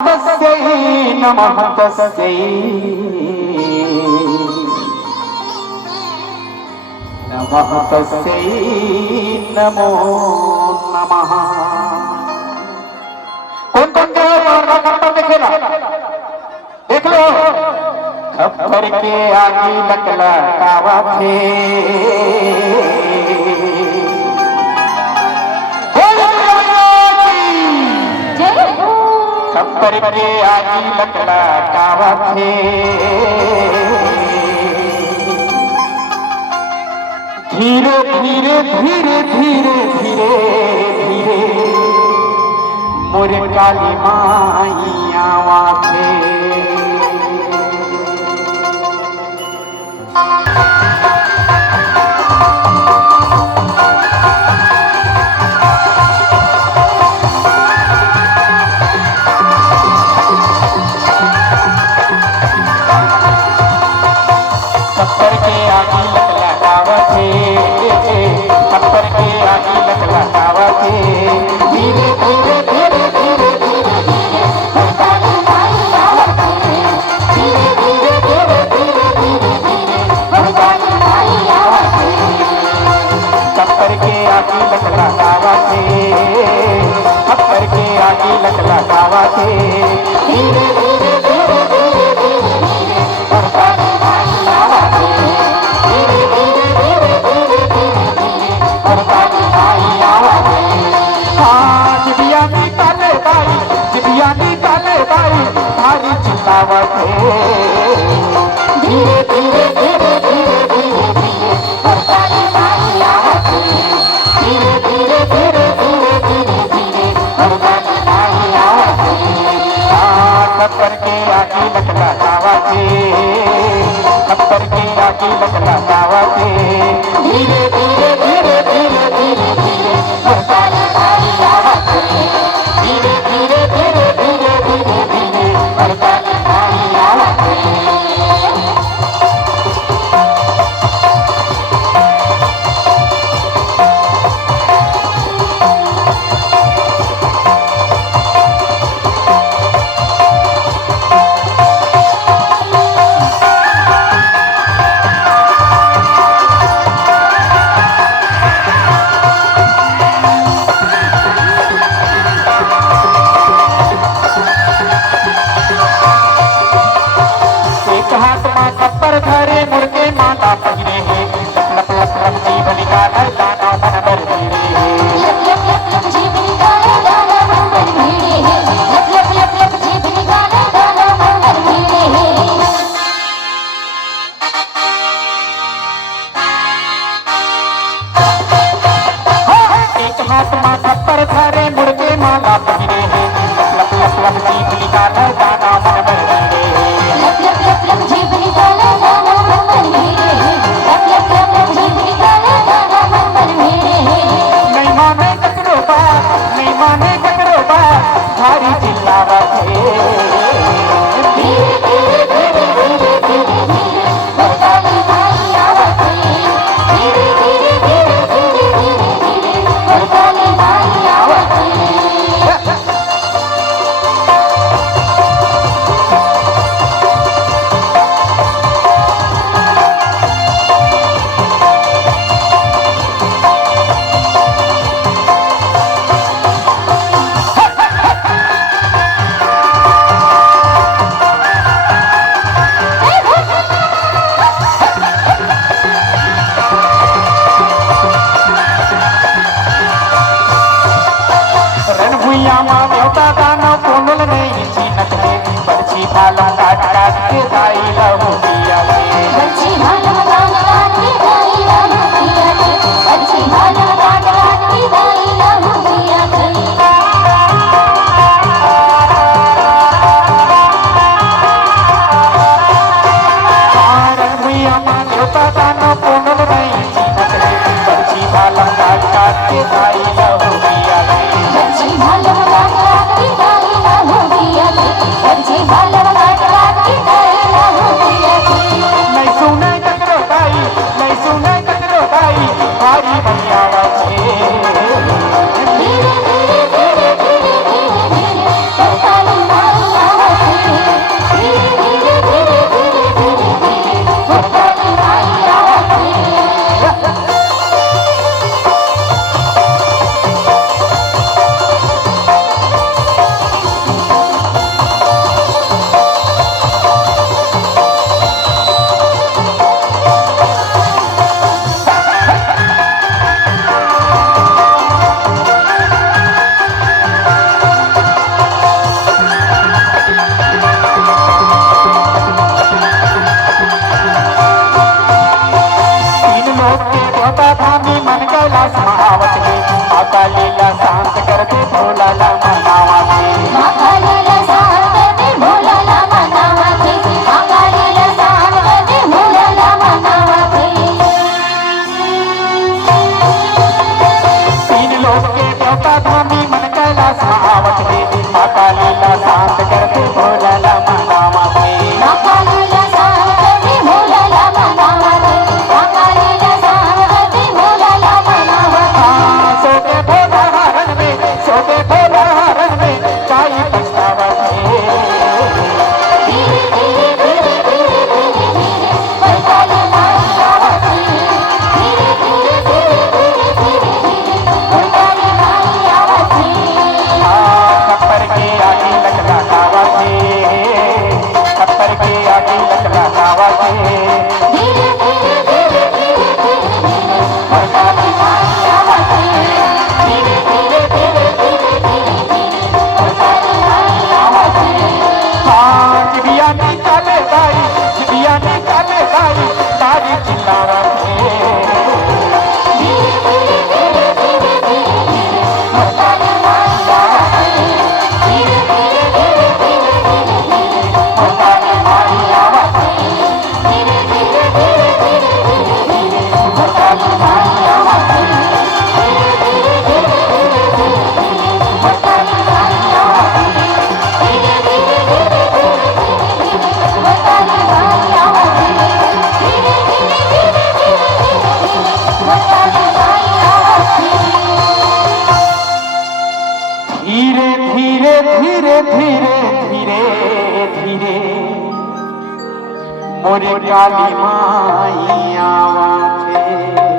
तस्यै नमः तस्यै नमः तस्यै नमो नमः। कौन कौन गया देखेगा देख लो। खप्पर के आगे लकला कावा थे खप्पर के आगे लकला कावा थे धीरे धीरे धीरे धीरे धीरे धीरे मोरे काली माई आवा थे। खप्पर के आगे लकला कावा थे खप्पर के आगे लकला कावा थे धीरे धीरे धीरे धीरे धीरे धीरे काली माई आवा थे धीरे धीरे धीरे धीरे धीरे धीरे काली माई आवा थे। खप्पर के आगे लकला कावा थे खप्पर के आगे लकला कावा थे धीरे धीरे धीरे धीरे धीरे धीरे काली माई आवा थे धीरे धीरे धीरे धीरे धीरे धीरे काली माई आवा थे। हाँ जिबिया निकाले बाई भारी चिल्लावा थे धीरे धीरे धीरे धीरे धीरे धीरे काली माई आवा थे धीरे धीरे धीरे धीरे धीरे धीरे काली माई आवा थे। हाँ खप्पर के आगे लकला कावा थे खप्पर के आगे लकला कावा थे धीरे धीरे धीरे धीरे धीरे धीरे काली माई आवा थे धीरे धीरे धीरे धीरे धीरे धीरे काली माई आवा थे। मोरी काली माई आवा थे।